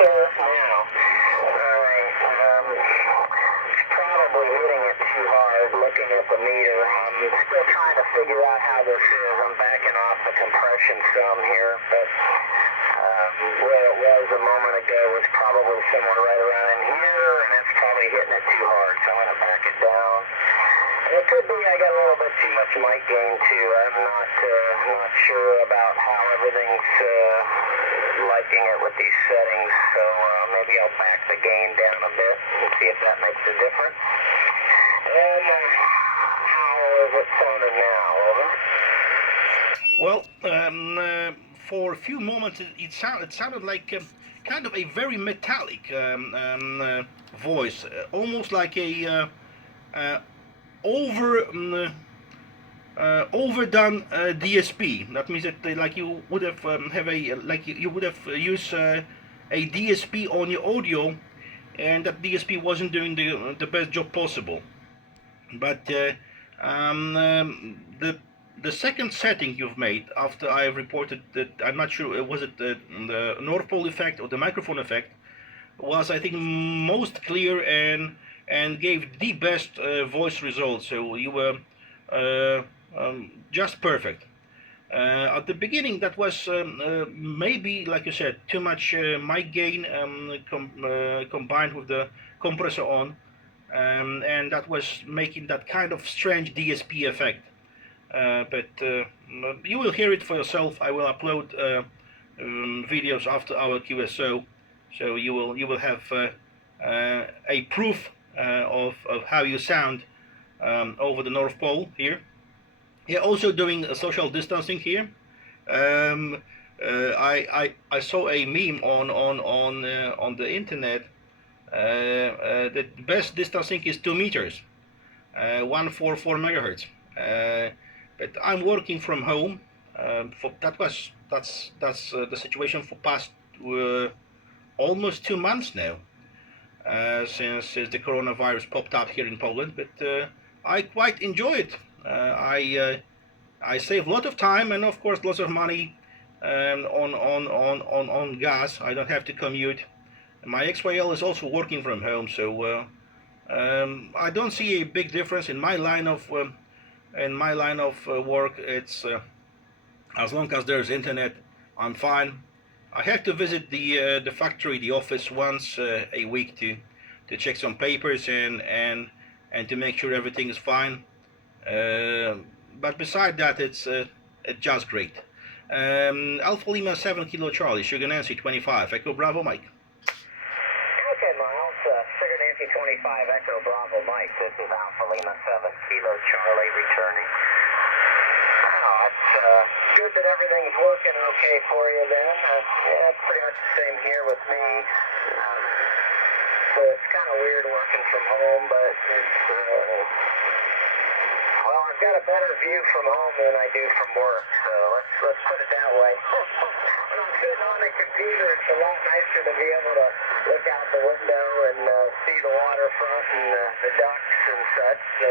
Now. Alright, probably hitting it too hard looking at the meter. I'm still trying to figure out how this is. I'm backing off the compression some here, but where it was a moment ago was probably somewhere right around in here, and it's probably hitting it too hard, so I'm going to back it down. And it could be I got a little bit too much mic gain too. I'm not sure about how everything's liking it with these settings, so maybe I'll back the gain down a bit and see if that makes a difference. And how is it sounding now? Over? Well, for a few moments it sounded like kind of a very metallic voice, almost like a overdone DSP. That means that like you would have you would have used a DSP on your audio, and that DSP wasn't doing the best job possible. But the second setting you've made after I reported that, I'm not sure, was it the North Pole effect or the microphone effect, was I think most clear and gave the best voice results. So you were just perfect. At the beginning, that was maybe, like you said, too much mic gain combined with the compressor on, and that was making that kind of strange DSP effect. But you will hear it for yourself. I will upload videos after our QSO, so you will have a proof of how you sound over the North Pole here. Yeah, also doing social distancing here. I saw a meme on the internet. The best distancing is 2 meters, 144 megahertz. But I'm working from home. That's the situation for past almost 2 months now, since the coronavirus popped up here in Poland. But I quite enjoy it. I save a lot of time and of course lots of money on gas. I don't have to commute. My XYL is also working from home, so I don't see a big difference in my line of work. It's as long as there's internet, I'm fine. I have to visit the factory, the office once a week to check some papers and to make sure everything is fine. But beside that, it's just great. Alpha Lima 7 Kilo Charlie, Sugar Nancy 25, Echo Bravo Mike. Okay, Miles, Sugar Nancy 25, Echo Bravo Mike. This is Alpha Lima 7 Kilo Charlie returning. Oh, it's good that everything's working okay for you then. Yeah, it's pretty much the same here with me. So it's kind of weird working from home, but it's, well, I've got a better view from home than I do from work, so let's put it that way. When I'm sitting on the computer, it's a lot nicer to be able to look out the window and see the waterfront and the ducks and such, so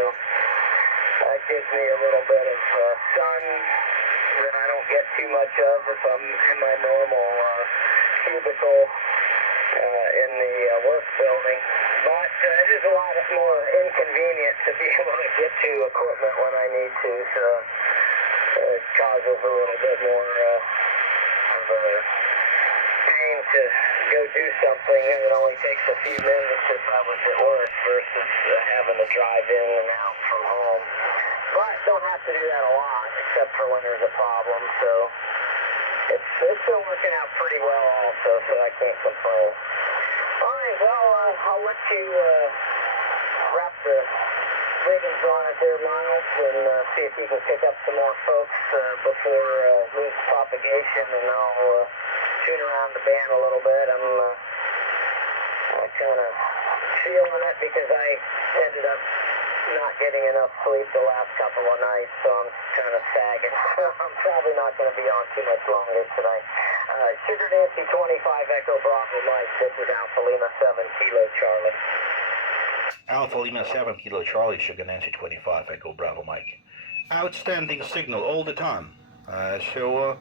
that gives me a little bit of sun that I don't get too much of if I'm in my normal cubicle in the work building. But it is a lot more inconvenient to be able to get to equipment when I need to, so it causes a little bit more of a pain to go do something. It only takes a few minutes if I was at work versus having to drive in and out from home. But don't have to do that a lot, except for when there's a problem, so it's still working out pretty well also, so I can't complain. Alright, well, I'll let you wrap the ribbons on it there, Miles, and see if you can pick up some more folks before news propagation, and I'll tune around the band a little bit. I'm kind of feeling it because I ended up not getting enough sleep the last couple of nights, so I'm kind of sagging. I'm probably not going to be on too much longer tonight. Sugar Nancy 25 Echo Bravo Mike, this is Alpha Lima 7 Kilo Charlie. Alpha Lima 7 Kilo Charlie, Sugar Nancy 25, Echo Bravo Mike. Outstanding signal all the time. So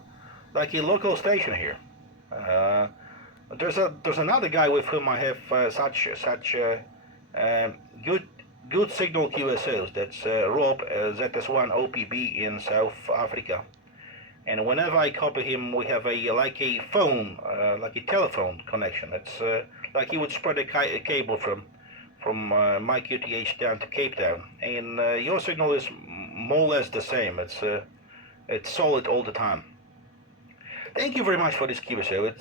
like a local station here. There's another guy with whom I have such good signal QSOs. That's Rob ZS1 OPB in South Africa. And whenever I copy him, we have like a phone, like a telephone connection. It's like he would spread a cable from my QTH down to Cape Town, and your signal is more or less the same. It's solid all the time. Thank you very much for this QSO.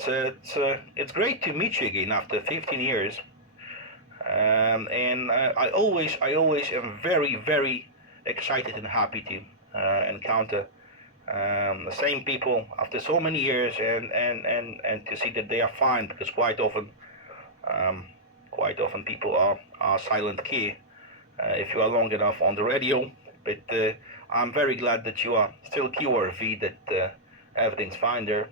It's great to meet you again after 15 years. And I always am very excited and happy to encounter the same people after so many years, and to see that they are fine, because quite often people are silent key if you are long enough on the radio. But I'm very glad that you are still QRV, that everything's fine there.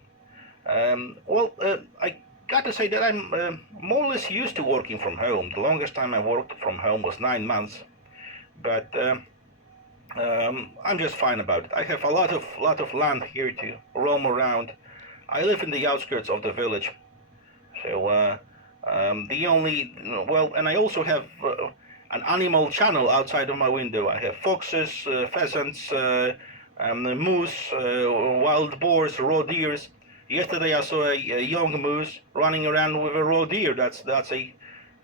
I got to say that I'm more or less used to working from home. The longest time I worked from home was 9 months, but I'm just fine about it. I have a lot of land here to roam around. I live in the outskirts of the village, so the only and I also have an animal channel outside of my window. I have foxes, pheasants, moose, wild boars, raw deers. Yesterday I saw a young moose running around with a raw deer. That's a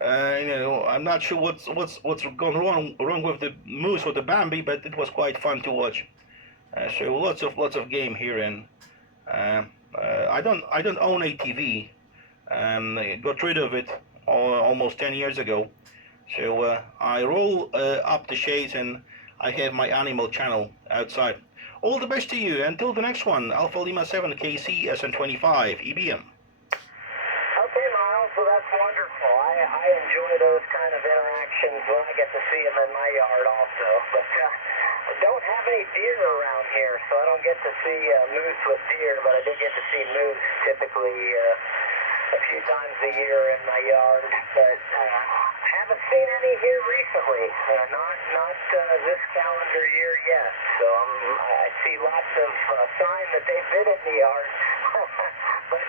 I'm not sure what's gone wrong with the moose or the Bambi, but it was quite fun to watch. So lots of game here, and I don't own a TV. I got rid of it almost 10 years ago. So I roll up the shades, and I have my animal channel outside. All the best to you. Until the next one, AL7KC SN25 EBM. Okay, Miles, well, that's wonderful. I enjoy those kind of interactions when I get to see them in my yard also. But I don't have any deer around here, so I don't get to see moose with deer, but I do get to see moose typically a few times a year in my yard. But haven't seen any here recently, not this calendar year yet. So I see lots of sign that they've been in the yard, but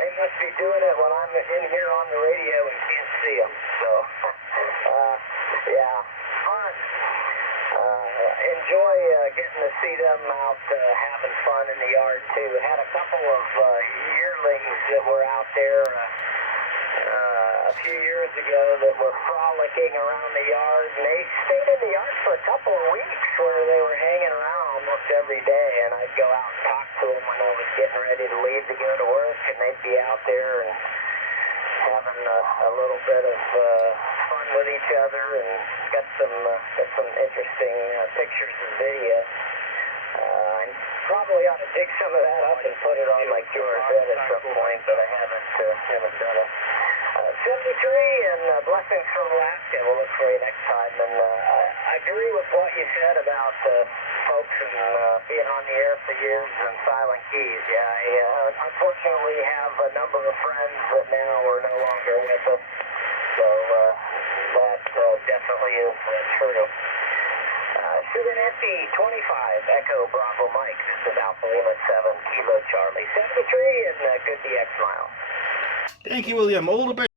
they must be doing it when I'm in here on the radio and can't see them. So yeah, fun. Enjoy getting to see them out having fun in the yard too. Had a couple of yearlings that were out there a few years ago that were frolicking around the yard, and they stayed in the yard for a couple of weeks where they were hanging around almost every day, and I'd go out and talk to them when I was getting ready to leave to go to work, and they'd be out there and having a little bit of fun with each other, and got some interesting pictures and video. I probably ought to dig some of that up and put it on my QRZ at some point, but I haven't done it. 73 and blessings from Alaska. We'll look for you next time. And I agree with what you said about folks and being on the air for years and silent keys. Yeah, I unfortunately have a number of friends that now are no longer with us. So that definitely is true. Sugar Nancy 25, Echo Bravo Mike. This is Alpha Lima 7, Kilo Charlie 73, and good DX Miles. Thank you, William. All the best.